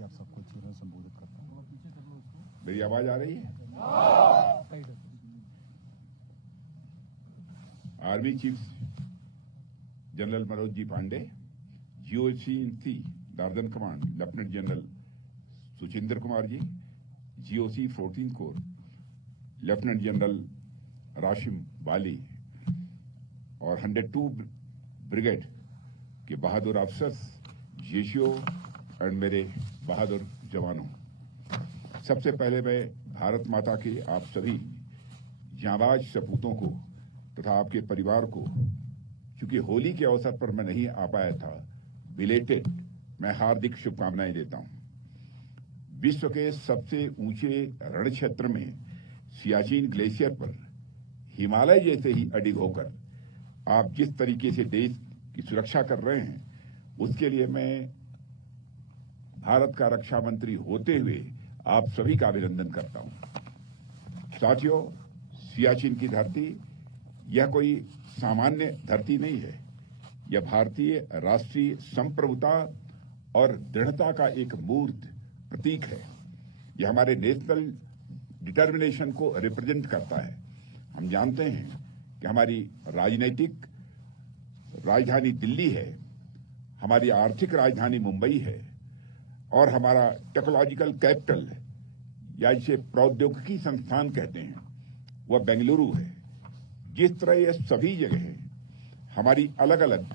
कि आप सबको अच्छी तरह संबोधित करता हूँ। मेरी आवाज आ रही है? Army chief general Manoj ji Pande, GOC northern command lieutenant general Suchindra Kumar ji, GOC 14 corps lieutenant general Rashim Wali और 102 ब्रिगेड के बहादुर अफसर्स, जेशियो एंड मेरे बहादुर जवानों, सबसे पहले मैं भारत माता के आप सभी जांबाज सपूतों को तथा आपके परिवार को, क्योंकि होली के अवसर पर मैं नहीं आ पाया था, बिलेटेड मैं हार्दिक शुभकामनाएं देता हूं। विश्व के सबसे ऊंचे रण क्षेत्र में सियाचिन ग्लेशियर पर हिमालय जैसे ही अडिग होकर आप जिस तरीके से देश की सुरक्षा कर रहे हैं, उसके लिए मैं भारत का रक्षा मंत्री होते हुए आप सभी का अभिनंदन करता हूं। साथियों, सियाचिन की धरती यह कोई सामान्य धरती नहीं है। यह भारतीय राष्ट्रीय संप्रभुता और दृढ़ता का एक मूर्त प्रतीक है। यह हमारे नेशनल डिटर्मिनेशन को रिप्रेजेंट करता है। हम जानते हैं कि हमारी राजनीतिक राजधानी दिल्ली है, हमारी आर्थिक राजधानी मुंबई है और हमारा टेक्नोलॉजिकल कैपिटल या जिसे प्रौद्योगिकी संस्थान कहते हैं वह बेंगलुरु है। जिस तरह ये सभी जगह हमारी अलग अलग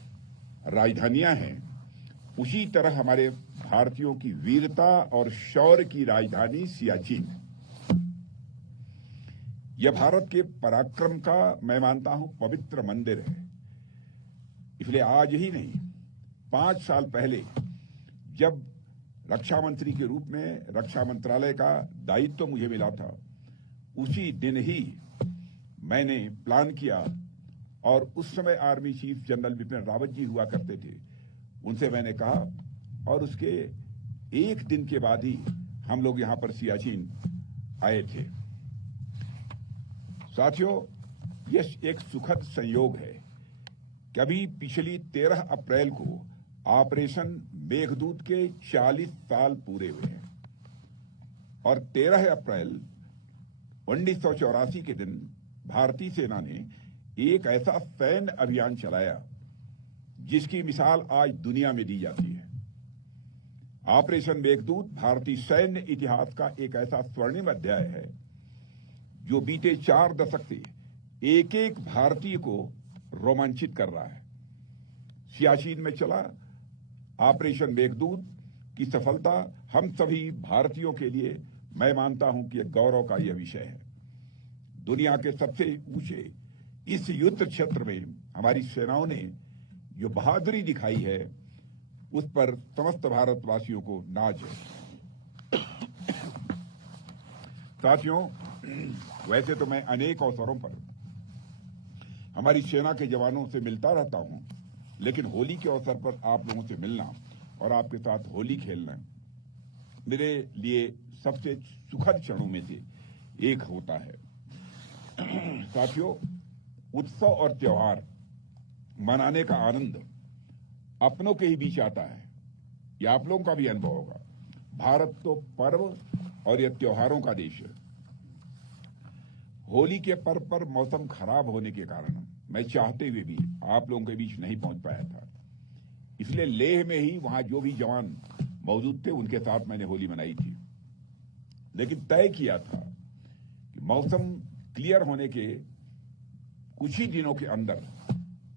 राजधानियां हैं, उसी तरह हमारे भारतीयों की वीरता और शौर्य की राजधानी सियाचिन है। यह भारत के पराक्रम का, मैं मानता हूं, पवित्र मंदिर है। इसलिए आज ही नहीं, 5 साल पहले जब रक्षा मंत्री के रूप में रक्षा मंत्रालय का दायित्व तो मुझे मिला था, उसी दिन ही मैंने प्लान किया और उस समय army chief general Bipin Rawat ji हुआ करते थे, उनसे मैंने कहा और उसके एक दिन के बाद ही हम लोग यहां पर सियाचिन आए थे। साथियों, यह एक सुखद संयोग है कि अभी पिछली 13 अप्रैल को ऑपरेशन मेघदूत के 40 साल पूरे हुए हैं और 13 अप्रैल 1984 के दिन भारतीय सेना ने एक ऐसा सैन्य अभियान चलाया जिसकी मिसाल आज दुनिया में दी जाती है। ऑपरेशन मेघदूत भारतीय सैन्य इतिहास का एक ऐसा स्वर्णिम अध्याय है जो बीते 4 दशक से एक एक भारतीय को रोमांचित कर रहा है। सियाचिन में चला ऑपरेशन मेघदूत की सफलता हम सभी भारतीयों के लिए, मैं मानता हूं कि गौरव का यह विषय है। दुनिया के सबसे ऊंचे इस युद्ध क्षेत्र में हमारी सेनाओं ने जो बहादुरी दिखाई है, उस पर समस्त भारतवासियों को नाज है। साथियों, वैसे तो मैं अनेक अवसरों पर हमारी सेना के जवानों से मिलता रहता हूं, लेकिन होली के अवसर पर आप लोगों से मिलना और आपके साथ होली खेलना मेरे लिए सबसे सुखद क्षणों में से एक होता है। साथियों, उत्सव और त्योहार मनाने का आनंद अपनों के ही बीच आता है। यह आप लोगों का भी अनुभव होगा। भारत तो पर्व और यह त्योहारों का देश है। होली के पर्व पर मौसम खराब होने के कारण मैं चाहते हुए भी आप लोगों के बीच नहीं पहुंच पाया था। इसलिए लेह में ही वहां जो भी जवान मौजूद थे उनके साथ मैंने होली मनाई थी। लेकिन तय किया था कि मौसम क्लियर होने के कुछ ही दिनों के अंदर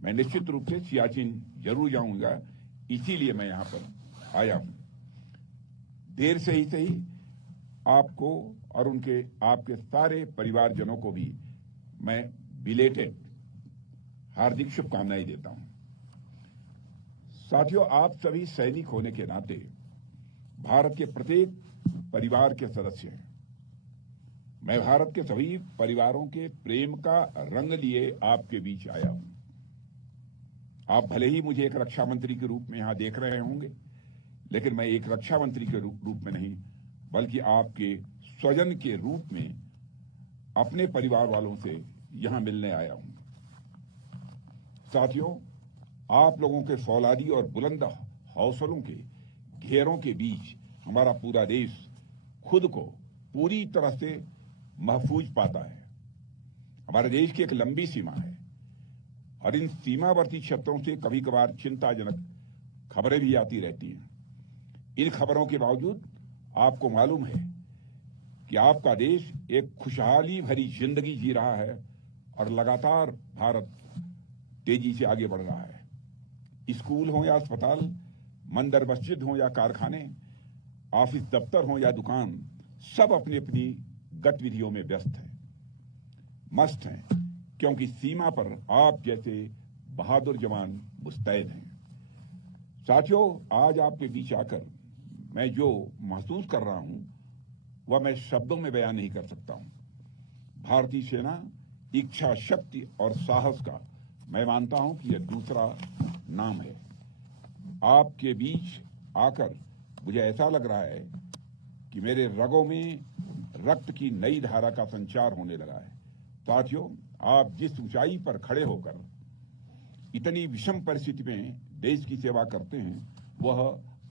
मैं निश्चित रूप से सियाचिन जरूर जाऊंगा। इसीलिए मैं यहां पर आया हूं। देर से ही सही आपको और आपके सारे परिवारजनों को भी मैं बिलेटेड हार्दिक शुभकामनाएं देता हूं। साथियों, आप सभी सैनिक होने के नाते भारत के प्रत्येक परिवार के सदस्य हैं। मैं भारत के सभी परिवारों के प्रेम का रंग लिए आपके बीच आया हूं। आप भले ही मुझे एक रक्षा मंत्री के रूप में यहां देख रहे होंगे, लेकिन मैं एक रक्षा मंत्री के रूप में नहीं, बल्कि आपके स्वजन के रूप में अपने परिवार वालों से यहां मिलने आया हूं। साथियों, आप लोगों के फौलादी और बुलंद हौसलों के घेरों के बीच हमारा पूरा देश खुद को पूरी तरह से महफूज पाता है। हमारे देश की एक लंबी सीमा है और इन सीमावर्ती क्षेत्रों से कभी कभार चिंताजनक खबरें भी आती रहती हैं। इन खबरों के बावजूद आपको मालूम है कि आपका देश एक खुशहाली भरी जिंदगी जी रहा है और लगातार भारत तेजी से आगे बढ़ रहा है। स्कूल हो या अस्पताल, मंदिर मस्जिद हो या कारखाने, ऑफिस दफ्तर हो या दुकान, सब अपनी अपनी गतिविधियों में व्यस्त हैं, मस्त हैं, क्योंकि सीमा पर आप जैसे बहादुर जवान मुस्तैद हैं। साथियों, आज आपके बीच आकर मैं जो महसूस कर रहा हूं वह मैं शब्दों में बयान नहीं कर सकता हूं। भारतीय सेना इच्छा शक्ति और साहस का मैं मानता हूं कि यह दूसरा नाम है। आपके बीच आकर मुझे ऐसा लग रहा है कि मेरे रगों में रक्त की नई धारा का संचार होने लगा है। साथियों, आप जिस ऊंचाई पर खड़े होकर इतनी विषम परिस्थिति में देश की सेवा करते हैं वह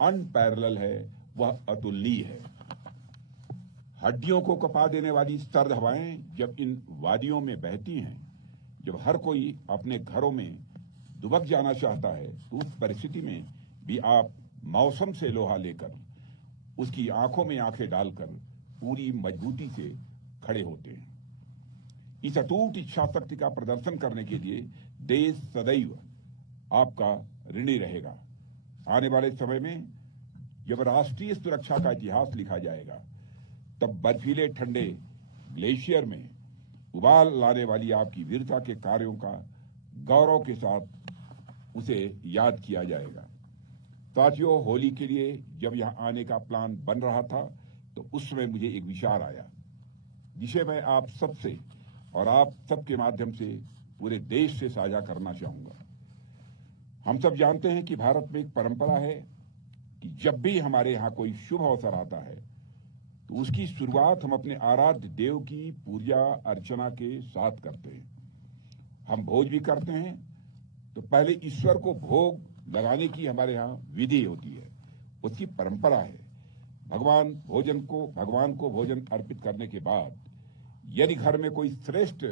अनपैरेलल है, वह अतुलनीय है। हड्डियों को कपा देने वाली सर्द हवाएं जब इन वादियों में बहती हैं, जब हर कोई अपने घरों में दुबक जाना चाहता है, तो उस परिस्थिति में भी आप मौसम से लोहा लेकर उसकी आंखों में आंखें डालकर पूरी मजबूती से खड़े होते हैं। इस अटूट इच्छा शक्ति का प्रदर्शन करने के लिए देश सदैव आपका ऋणी रहेगा। आने वाले समय में जब राष्ट्रीय सुरक्षा का इतिहास लिखा जाएगा, तब बर्फीले ठंडे ग्लेशियर में उबाल लाने वाली आपकी वीरता के कार्यों का गौरव के साथ उसे याद किया जाएगा। साथियों, होली के लिए जब यहां आने का प्लान बन रहा था तो उस समय मुझे एक विचार आया जिसे मैं आप सबसे और आप सबके माध्यम से पूरे देश से साझा करना चाहूंगा। हम सब जानते हैं कि भारत में एक परंपरा है कि जब भी हमारे यहां कोई शुभ अवसर आता है तो उसकी शुरुआत हम अपने आराध्य देव की पूजा अर्चना के साथ करते हैं। हम भोज भी करते हैं तो पहले ईश्वर को भोग लगाने की हमारे यहाँ विधि होती है, उसकी परंपरा है। भगवान को भोजन अर्पित करने के बाद यदि घर में कोई श्रेष्ठ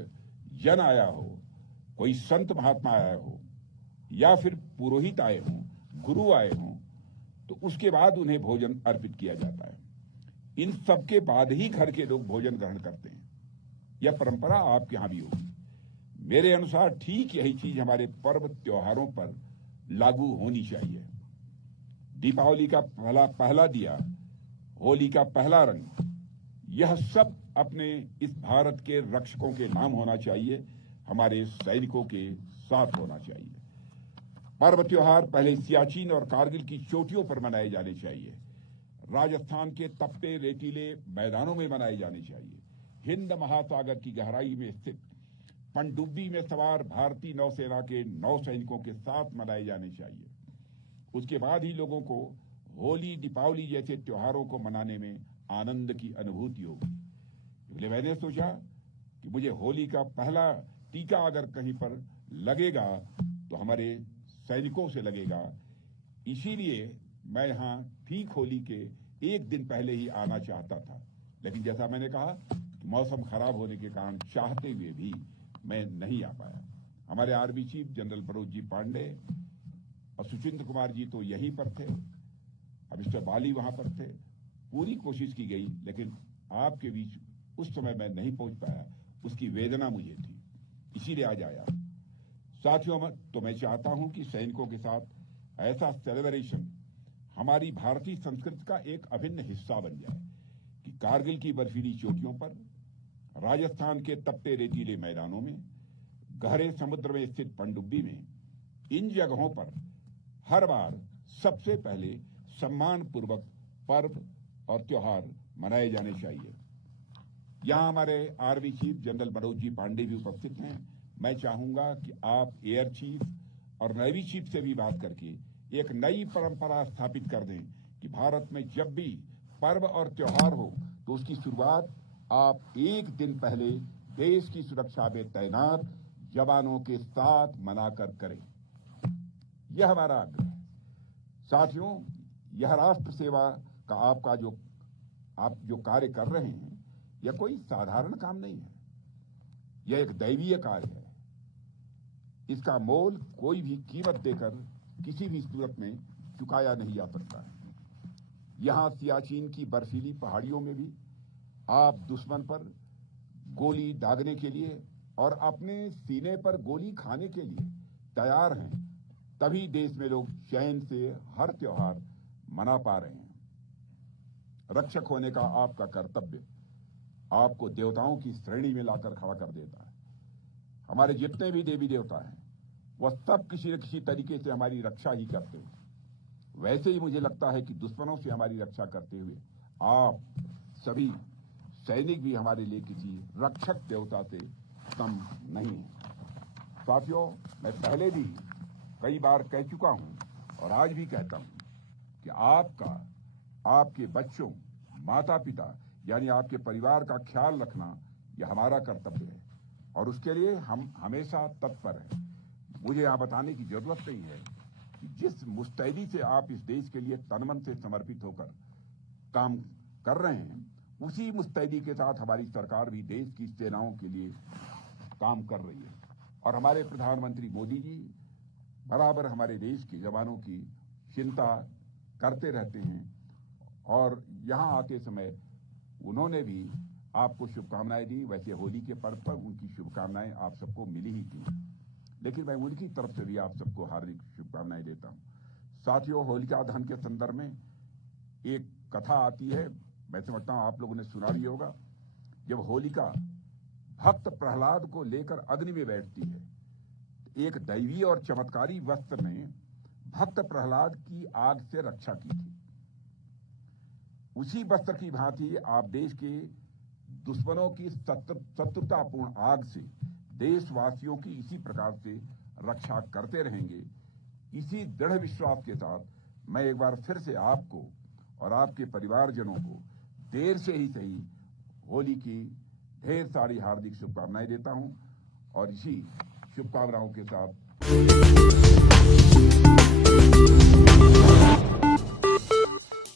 जन आया हो, कोई संत महात्मा आया हो या फिर पुरोहित आए हों, गुरु आए हों, तो उसके बाद उन्हें भोजन अर्पित किया जाता है। इन सबके बाद ही घर के लोग भोजन ग्रहण करते हैं। यह परंपरा आपके यहां भी होगी। मेरे अनुसार ठीक यही चीज हमारे पर्व त्योहारों पर लागू होनी चाहिए। दीपावली का पहला दिया, होली का पहला रंग, यह सब अपने इस भारत के रक्षकों के नाम होना चाहिए, हमारे सैनिकों के साथ होना चाहिए। पर्व त्योहार पहले सियाचिन और कारगिल की चोटियों पर मनाए जाने चाहिए, राजस्थान के तपते रेतीले मैदानों में मनाए जाने चाहिए, हिंद महासागर की गहराई में स्थित पनडुब्बी में सवार भारतीय नौसेना के नौसैनिकों के साथ मनाए जाने चाहिए। उसके बाद ही लोगों को होली दीपावली जैसे त्योहारों को मनाने में आनंद की अनुभूति होगी। इसलिए मैंने सोचा कि मुझे होली का पहला टीका अगर कहीं पर लगेगा तो हमारे सैनिकों से लगेगा। इसीलिए मैं यहाँ ठीक होली के एक दिन पहले ही आना चाहता था, लेकिन जैसा मैंने कहा कि मौसम खराब होने के कारण चाहते हुए भी मैं नहीं आ पाया। हमारे army chief general Manoj ji Pandey और सुचिंद्र कुमार जी तो यहीं पर थे, अब मिस्टर बाली वहां पर थे। पूरी कोशिश की गई, लेकिन आपके बीच उस समय मैं नहीं पहुंच पाया, उसकी वेदना मुझे थी, इसीलिए आज आया। साथियों, तो मैं चाहता हूं कि सैनिकों के साथ ऐसा सेलिब्रेशन हमारी भारतीय संस्कृति का एक अभिन्न हिस्सा बन जाए कि कारगिल की बर्फीली चोटियों पर, राजस्थान के तपते रेतीले मैदानों में, गहरे समुद्र में स्थित पनडुब्बी में, इन जगहों पर हर बार सबसे पहले सम्मान पूर्वक पर्व और त्योहार मनाए जाने चाहिए। यहां हमारे army chief general Manoj ji Pandey भी उपस्थित हैं। मैं चाहूंगा कि आप एयर चीफ और नेवी चीफ से भी बात करके एक नई परंपरा स्थापित कर दें कि भारत में जब भी पर्व और त्योहार हो तो उसकी शुरुआत आप एक दिन पहले देश की सुरक्षा में तैनात जवानों के साथ मनाकर करें। यह हमारा आग्रह है। साथियों, यह राष्ट्र सेवा का आपका जो आप जो कार्य कर रहे हैं यह कोई साधारण काम नहीं है, यह एक दैवीय कार्य है। इसका मोल कोई भी कीमत देकर किसी भी सूरत में चुकाया नहीं जा सकता है। यहां सियाचिन की बर्फीली पहाड़ियों में भी आप दुश्मन पर गोली दागने के लिए और अपने सीने पर गोली खाने के लिए तैयार हैं, तभी देश में लोग चैन से हर त्योहार मना पा रहे हैं। रक्षक होने का आपका कर्तव्य आपको देवताओं की श्रेणी में लाकर खड़ा कर देता है। हमारे जितने भी देवी देवता हैं वह सब किसी न किसी तरीके से हमारी रक्षा ही करते हैं। वैसे ही मुझे लगता है कि दुश्मनों से हमारी रक्षा करते हुए आप सभी सैनिक भी हमारे लिए किसी रक्षक देवता से कम नहीं है। साथियों, मैं पहले भी कई बार कह चुका हूं और आज भी कहता हूं कि आपका, आपके बच्चों, माता पिता यानी आपके परिवार का ख्याल रखना यह हमारा कर्तव्य है और उसके लिए हम हमेशा तत्पर हैं। मुझे यहां बताने की जरूरत नहीं है कि जिस मुस्तैदी से आप इस देश के लिए तनमन से समर्पित होकर काम कर रहे हैं, उसी मुस्तैदी के साथ हमारी सरकार भी देश की सेनाओं के लिए काम कर रही है और हमारे प्रधानमंत्री मोदी जी बराबर हमारे देश के जवानों की चिंता करते रहते हैं और यहां आते समय उन्होंने भी आपको शुभकामनाएं दी। वैसे होली के पर्व पर उनकी शुभकामनाएं आप सबको मिली ही थी, लेकिन मैं उनकी तरफ से भी आप सबको हार्दिक शुभकामनाएं देता हूं। साथियों, होलिका दहन के संदर्भ में एक कथा आती है, मैं समझता हूं आप लोगों ने सुना भी होगा। जब होलिका भक्त प्रहलाद को लेकर अग्नि में बैठती है, एक दैवीय और चमत्कारी वस्त्र ने भक्त प्रहलाद की आग से रक्षा की थी। उसी वस्त्र की भांति आप देश के दुश्मनों की शत्रुतापूर्ण आग से देशवासियों की इसी प्रकार से रक्षा करते रहेंगे। इसी दृढ़ विश्वास के साथ मैं एक बार फिर से आपको और आपके परिवारजनों को देर से ही सही होली की ढेर सारी हार्दिक शुभकामनाएं देता हूं और इसी शुभकामनाओं के साथ